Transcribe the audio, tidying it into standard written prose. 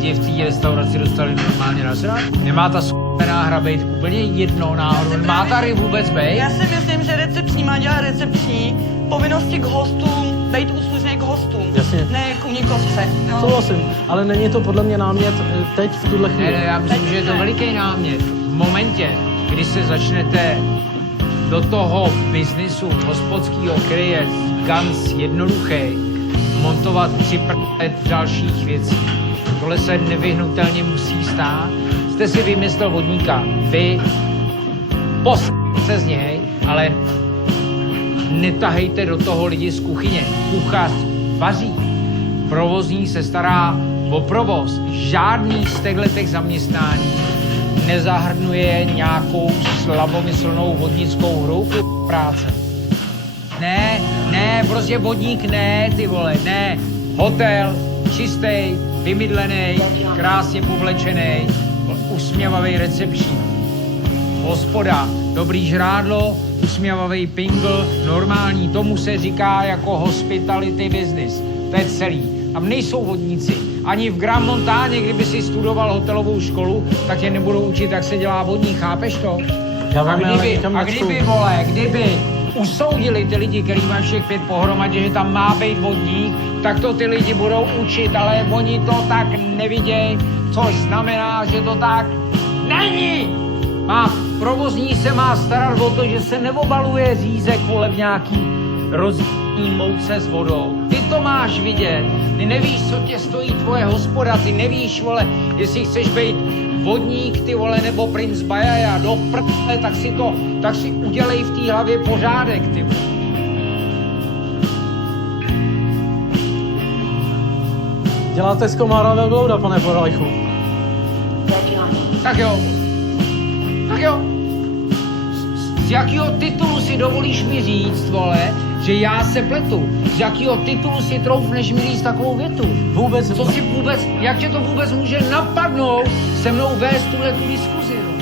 lidi v té restauraci dostali normálně nasrat? Nemá ta s***ená hra být úplně jedno náhodou? Má tady vůbec být? Já si myslím, že recepční má dělat recepční, povinnosti k hostům, být úslušný k hostům. Jasně. Ne k unikostce. No. Souhlasím, ale není to podle mě námět teď v tuhle chvíli. Ne, já myslím, že je to veliký námět. V momentě, kdy se začnete do toho biznisu hospodského, který je ganz jednoduchý, montovat 3 dalších věcí. Tohle se nevyhnutelně musí stát. Jste si vymyslel vodníka. Vy se z něj, ale netahejte do toho lidi z kuchyně. Kuchař vaří. Provozní se stará o provoz. Žádný z těchto zaměstnání nezahrnuje nějakou slabomyslnou vodnickou hru práce. Ne, prostě vodník ne, ty vole, ne. Hotel, čistý, vymydlený, krásně povlečený, usměvavý recepční. Hospoda, dobrý žrádlo, usměvavý pingl, normální, tomu se říká jako hospitality business. To je celý. Tam nejsou vodníci. Ani v Grand Montáně, kdyby si studoval hotelovou školu, tak tě nebudou učit, jak se dělá vodník, chápeš to? Kdyby usoudili ty lidi, který mají všech 5 pohromadě, že tam má být vodník, tak to ty lidi budou učit, ale oni to tak nevidějí, což znamená, že to tak není. Provozní se má starat o to, že se neobaluje řízek vole v nějaký rozdílný mouce s vodou. Ty to máš vidět. Ty nevíš, co tě stojí tvoje hospoda, ty nevíš, vole, jestli chceš být vodník, ty vole, nebo princ Bajaja, do prdele, tak si udělej v té hlavě pořádek, ty vole. Děláte z komára velblouda, pane Porajchu. Tak jo. Z jakého titulu si dovolíš mi říct, vole, že já se pletu? Z jakého titulu si troufneš mi říct takovou větu? Vůbec. Jak tě to vůbec může napadnout se mnou vést tuhle tu diskuzi, no?